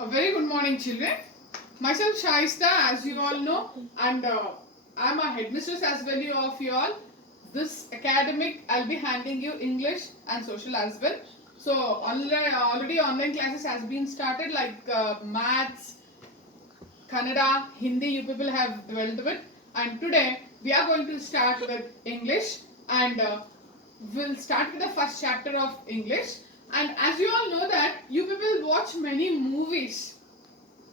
A very good morning, children. Myself Shaista, as you all know, and I'm a headmistress as well of you all. This academic, I'll be handling you English and social as well. So already online classes has been started like maths, Kannada, Hindi. You people have dwelled with, and today we are going to start with English, and we'll start with the first chapter of English. And as you all know that you people watch many movies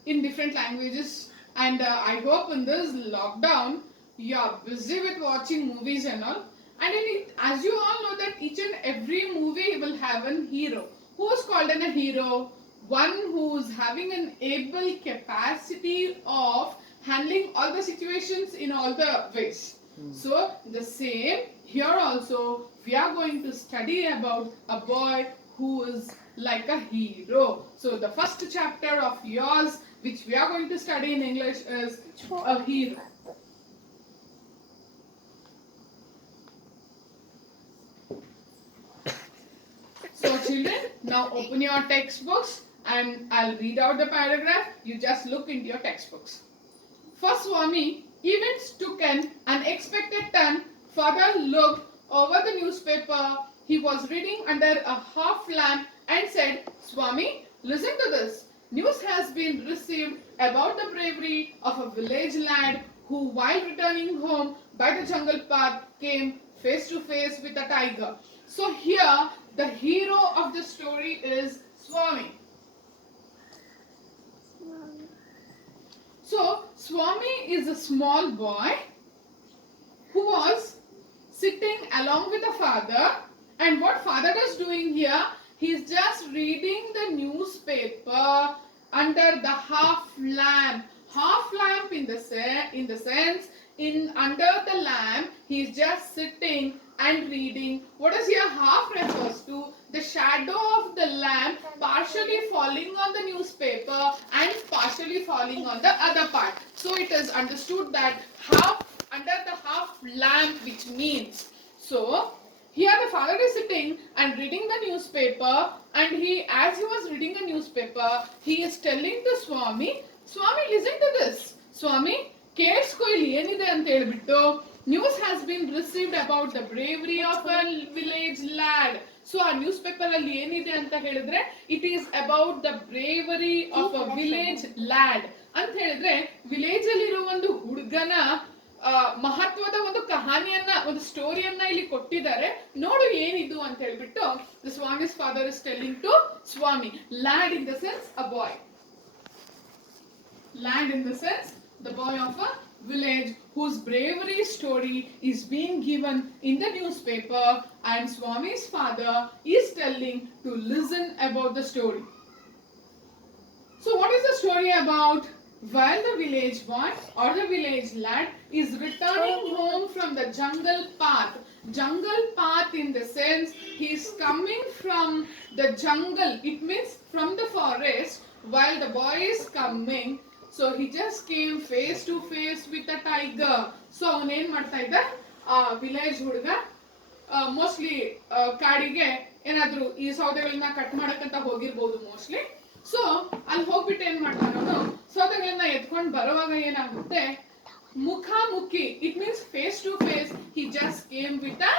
in different languages, and I hope in this lockdown you are busy with watching movies and all, and as you all know that each and every movie will have a hero. Who's called a hero? One who's having an able capacity of handling all the situations in all the ways. So the same here also we are going to study about a boy who is like a hero. So the first chapter of yours which we are going to study in English is a hero. So children, now open your textbooks and I'll read out the paragraph. You just look into your textbooks. For Swami, events took an unexpected turn. Father looked over the newspaper. He was reading under a half lamp and said, Swami, listen to this. News has been received about the bravery of a village lad who, while returning home by the jungle path, came face to face with a tiger. So here, the hero of the story is Swami. So, Swami is a small boy who was sitting along with the father, and what father is doing here, he is just reading the newspaper under the half lamp. Half lamp in the sense, in under the lamp, he is just sitting and reading. What is here half refers to? The shadow of the lamp partially falling on the newspaper and partially falling on the other part. So it is understood that half under the half lamp, which means, so here the father is sitting and reading the newspaper, and as he was reading the newspaper, he is telling to Swami, Swami, listen to this. Swami, ಕೇಳಿಸ್ಕೊ ಇಲ್ಲಿ ಏನಿದೆ ಅಂತ ಹೇಳ್ಬಿಟ್ಟು, news has been received about the bravery of a village lead. So ಆ news paper ಅಲ್ಲಿ ಏನಿದೆ ಅಂತ ಹೇಳಿದ್ರೆ, it is about the bravery of a village lead ಅಂತ ಹೇಳಿದ್ರೆ, ವಿಲೇಜ್ ಅಲ್ಲಿರೋ ಒಂದು ಹುಡುಗನ ಮಹತ್ವದ ಒಂದು ಕಹಾನಿಯನ್ನ, ಒಂದು ಸ್ಟೋರಿಯನ್ನ ಇಲ್ಲಿ ಕೊಟ್ಟಿದ್ದಾರೆ. ನೋಡು ಏನಿದು ಅಂತ ಹೇಳ್ಬಿಟ್ಟು, the Swami's father is telling to Swami. Lad in the sense a boy. Lad in the sense, the boy of a village whose bravery story is being given in the newspaper, and Swami's father is telling to listen about the story. So what is the story about? While the village boy or the village lad is returning home from the jungle path in the sense he is coming from the jungle, it means from the forest, while the boy is coming. So he just came face to face with a tiger. So ಅವನೇನ್ ಮಾಡ್ತಾ ಇದ್ದ, village ಹುಡುಗ mostly ಕಾಡಿಗೆ ಏನಾದ್ರು ಈ ಸೌದೆಗಳನ್ನ cut ಮಾಡಕ್ಕಂತ ಹೋಗಿರ್ಬೋದು mostly. So ಅಲ್ಲಿ ಹೋಗ್ಬಿಟ್ಟು ಏನ್ ಮಾಡ್ತಾನ ಅವನು, ಸೌದೆಗಳನ್ನ ಎತ್ಕೊಂಡು ಬರುವಾಗ ಏನಾಗುತ್ತೆ, ಮುಖಾಮುಖಿ, it means face to face, he just came with a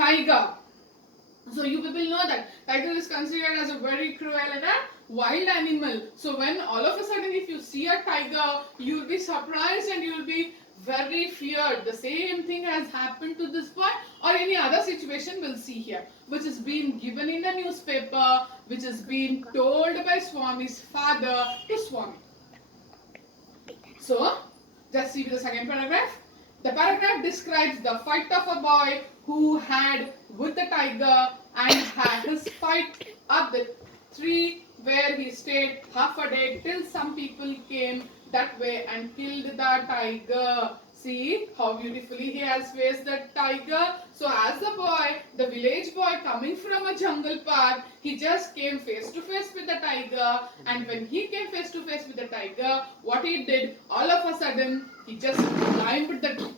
tiger. So you people know that tiger is considered as a very cruel and a wild animal. So when all of a sudden if you see a tiger, you will be surprised and you will be very feared. The same thing has happened to this boy, or any other situation we'll see here, which is being given in the newspaper, which is being told by Swami's father to Swami. So just see the second paragraph. The paragraph describes the fight of a boy who had with the tiger and had his fight up the tree where he stayed half a day till some people came that way and killed the tiger. See how beautifully he has faced the tiger. So as the boy, the village boy coming from a jungle path, he just came face to face with the tiger, and when he came face to face with the tiger, what he did, all of a sudden, he just climbed the tree.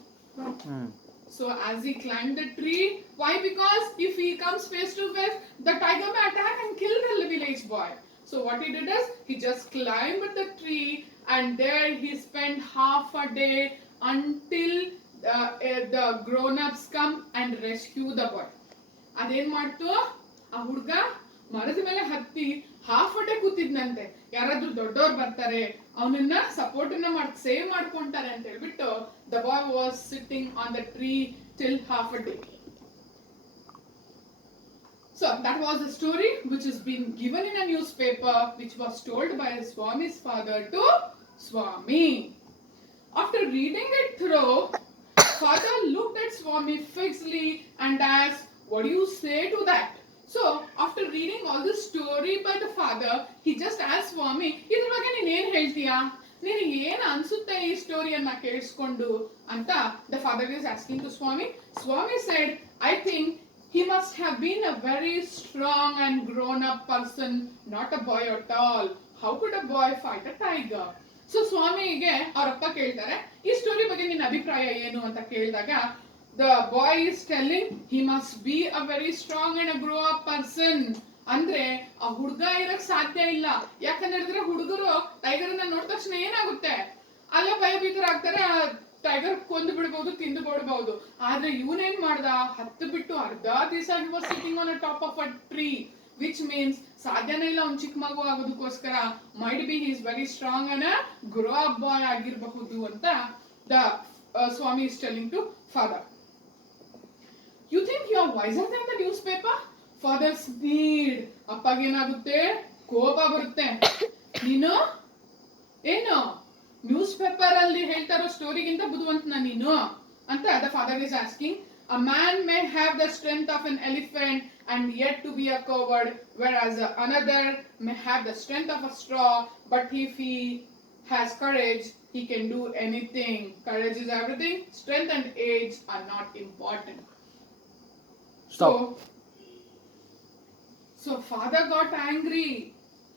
So as he climbed the tree, why? Because if he comes face to face, the tiger may attack and kill the village boy. So what he did is he just climbed the tree and there he spent half a day until the grown-ups come and rescue the boy. ಅದೇನ್ ಮಾಡ್ತು, ಆ ಹುಡುಗ ಮರದ ಮೇಲೆ ಹತ್ತಿ half a day ಕೂತಿದ್ನಂತೆ. ಯಾರಾದ್ರೂ ದೊಡ್ಡವ್ರು ಬರ್ತಾರೆ, ಅವನನ್ನ ಸಪೋರ್ಟ್ ಸೇವ್ ಮಾಡ್ಕೊಂತಾರೆ ಅಂತ ಹೇಳ್ಬಿಟ್ಟು the boy was sitting on the tree till half a day. So that was a story which has been given in a newspaper, which was told by Swami's father to Swami. After reading it through, father looked at Swami fixedly and asked, "What do you say to that?" So after reading all the story by the father, he just asked Swami, "Idr ಬಗ್ಗೆ ನೀನು ಏನು ಹೇಳ್ತೀಯಾ? ನಿನಗೆ ಏನು ಅನ್ಸುತ್ತೆ ಈ ಸ್ಟೋರಿಯನ್ನ ಕೇಳಿಸ್ಕೊಂಡು ಅಂತ?" The father is asking to Swami. Swami said, "I think he must have been a very strong and grown-up person, not a boy at all. How could a boy fight a tiger?" So ಸ್ವಾಮಿಗೆ ಅವರಪ್ಪ ಕೇಳ್ತಾರೆ, ಈ story ಬಗ್ಗೆ ನಿನ್ನ ಅಭಿಪ್ರಾಯ ಏನು ಅಂತ ಕೇಳಿದಾಗ the boy is telling he must be a very strong and a grow-up person. ಅಂದ್ರೆ ಆ ಹುಡುಗ ಇರಕ್ ಸಾಧ್ಯ ಇಲ್ಲ. ಯಾಕಂದ್ರೆ ಹೇಳಿದ್ರೆ ಹುಡುಗರು ಟೈಗರ್ ಅನ್ನ ನೋಡಿದ ತಕ್ಷಣ ಏನಾಗುತ್ತೆ, ಅಲ್ಲ ಭಯಭೀತರಾಗ್ತಾರೆ, ಟೈಗರ್ ಕೊಂದು ಬಿಡಬಹುದು, ತಿಂದು ಬಿಡಬಹುದು. ಆದ್ರೆ ಇವನೇನ್ ಮಾಡ್ದ, ಹತ್ತು ಬಿಟ್ಟು ಅರ್ಧ ದಿವಸ he was sitting on a top of a tree, which means ಸಾಧ್ಯನೇ ಇಲ್ಲ ಅವ್ನು ಚಿಕ್ಕ ಮಗು ಆಗೋದಕ್ಕೋಸ್ಕರ. might be he is very strong and a grow up boy ಆಗಿರಬಹುದು ಅಂತ the Swami is telling to father. You think you are wiser than the newspaper? Father sneered. ಅಪ್ಪಗೇನಾಗುತ್ತೆ, ಕೋಪ ಬರುತ್ತೆ. ನೀನು ಏನು ನ್ಯೂಸ್ ಪೇಪರ್ ಅಲ್ಲಿ ಹೇಳ್ತಾ ಇರೋ ಸ್ಟೋರಿಗಿಂತ ಬುದ್ಧಿವಂತನ ನೀನು ಅಂತ the father is asking. A man may have the strength of an elephant and yet to be a coward, whereas another may have the strength of a straw, but if he has courage, he can do anything. Courage is everything. Strength and age are not important. Stop. So father got angry.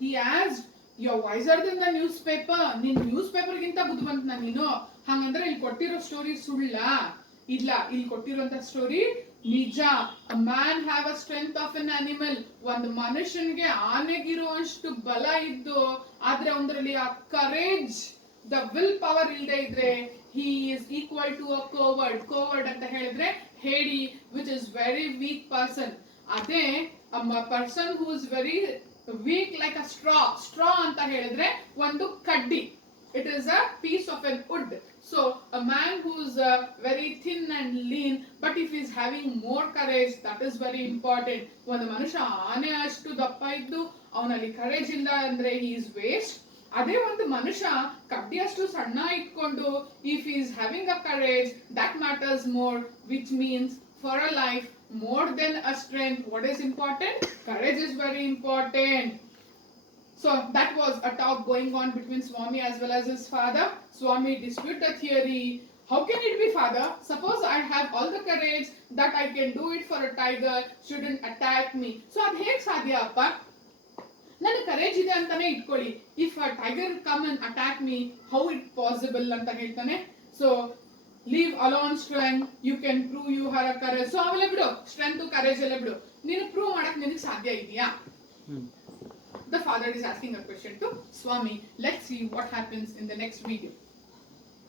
He asked, "You're wiser than the newspaper. ನೀನು news paper ಗಿಂತ ಬುದ್ಧಿವಂತನ ನೀನು? ಹಂಗಂದ್ರೆ ಇಲ್ಲಿ ಕೊಟ್ಟಿರೋ story ಸುಳ್ಳ? ಇಲ್ಲ, ಇಲ್ಲಿ ಕೊಟ್ಟಿರುವಂತ story ನಿಜ. A man have a strength of an animal. ಒಂದು ಮನುಷ್ಯನಿಗೆ ಆನೆಗಿರುವಷ್ಟು ಬಲ ಇದ್ದು, ಆದ್ರೆ ಒಂದರಲ್ಲಿ ಆ ಕರೇಜ್, ದ ವಿಲ್ ಪವರ್ ಇಲ್ಲದೆ ಇದ್ರೆ he is equal to a coward. Coward ಅಂತ ಹೇಳಿದ್ರೆ ಹೇಡಿ, which is very weak person. ಅದೇ a person who is very weak like a straw ಅಂತ ಹೇಳಿದ್ರೆ ಒಂದು ಕಡ್ಡಿ. It is a piece of an wood. So a man who is very thin and lean, but if he is having more courage, that is very important. ಒಂದು ಮನುಷ್ಯ ಆನೆ ಅಷ್ಟು ದಪ್ಪ ಇದ್ದು ಅವನಲ್ಲಿ ಕರೇಜ್ ಇಲ್ಲ ಅಂದ್ರೆ he is waste. ಅದೇ ಒಂದು ಮನುಷ್ಯ ಕಡ್ಡಿ ಅಷ್ಟು ಸಣ್ಣ ಇಟ್ಕೊಂಡು if he is having a courage, that matters more, which means for a life more than a strength, what is important? Courage is very important. So that was a talk going on between Swami as well as his father. Swami disputed the theory. How can it be, father? Suppose I have all the courage that I can do it for a tiger, shouldn't attack me. So ಅದು ಹೇಗೆ ಸಾಧ್ಯ ಅಪ್ಪ? ನನಗೆ courage ಇದೆ ಅಂತಾನೆ ಇಟ್ಕೊಳ್ಳಿ. If a tiger come and attack me, how it possible ಅಂತ ಹೇಳ್ತಾನೆ. So leave alone strength, you can prove you have a courage. So ಅವೆಲ್ಲ ಬಿಡು, strength courage ಎಲ್ಲ ಬಿಡು, ನೀನು ಪ್ರೂವ್ ಮಾಡಕ್ ನಿನಗೆ ಸಾಧ್ಯ ಇದೆಯಾ? The father is asking a question to Swami. Let's see what happens in the next video.